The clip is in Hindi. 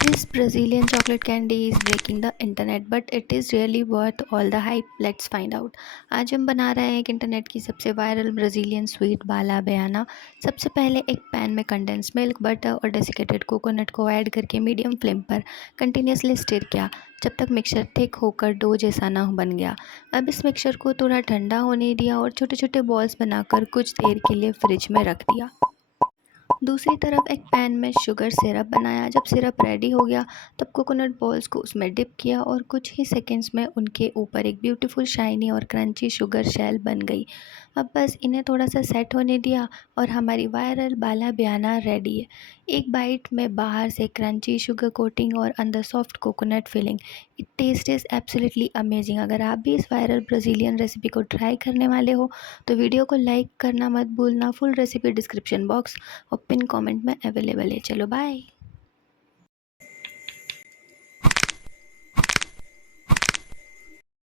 This Brazilian chocolate candy is breaking the internet, but it is really worth all the hype. Let's find out. आज हम बना रहे हैं एक इंटरनेट की सबसे वायरल ब्राज़ीलियन स्वीट बाला बयाना। सबसे पहले एक पैन में कंडेंस मिल्क, बटर और डेसिकेटेड कोकोनट को ऐड करके मीडियम फ्लेम पर कंटिन्यूसली स्टिर किया जब तक मिक्सचर थिक होकर डो जैसा ना बन गया। अब इस मिक्सचर को थोड़ा ठंडा होने दिया और छोटे छोटे बॉल्स बनाकर कुछ देर के लिए फ्रिज में रख दिया। दूसरी तरफ एक पैन में शुगर सिरप बनाया। जब सिरप रेडी हो गया तब कोकोनट बॉल्स को उसमें डिप किया और कुछ ही सेकंड्स में उनके ऊपर एक ब्यूटीफुल शाइनी और क्रंची शुगर शेल बन गई। अब बस इन्हें थोड़ा सा सेट होने दिया और हमारी वायरल बाला बयाना रेडी है। एक बाइट में बाहर से क्रंची शुगर कोटिंग और अंदर soft coconut filling. It taste is absolutely amazing. अगर आप भी इस वायरल ब्राज़ीलियन रेसिपी को ट्राई करने वाले हो तो वीडियो को लाइक करना मत भूलना। फुल रेसिपी डिस्क्रिप्शन बॉक्स और पिन कमेंट में अवेलेबल है। चलो बाय।